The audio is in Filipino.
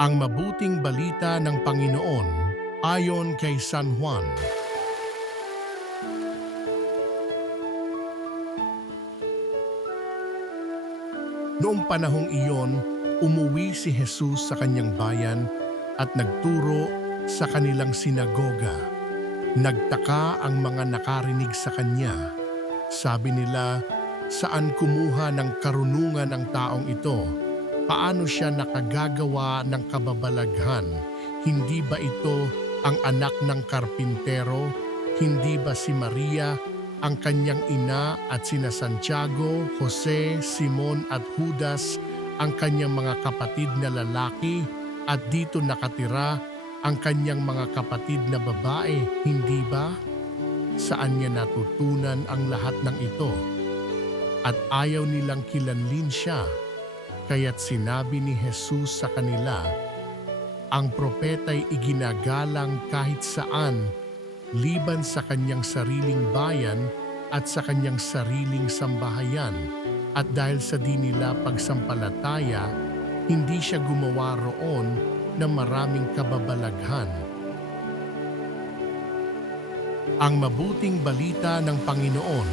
Ang mabuting balita ng Panginoon ayon kay San Juan. Noong panahong iyon, umuwi si Jesus sa kanyang bayan at nagturo sa kanilang sinagoga. Nagtaka ang mga nakarinig sa kanya. Sabi nila, "Saan kumuha ng karunungan ng taong ito? Paano siya nakagagawa ng kababalaghan? Hindi ba ito ang anak ng karpintero? Hindi ba si Maria ang kanyang ina at sina Santiago, Jose, Simon at Judas ang kanyang mga kapatid na lalaki at dito nakatira ang kanyang mga kapatid na babae, hindi ba? Saan niya natutunan ang lahat ng ito?" At ayaw nilang kilanlin siya. Kaya't sinabi ni Jesus sa kanila, "Ang propeta'y iginagalang kahit saan, liban sa kanyang sariling bayan at sa kanyang sariling sambahayan. At dahil sa di nila pagsampalataya, hindi siya gumawa roon ng maraming kababalaghan." Ang mabuting balita ng Panginoon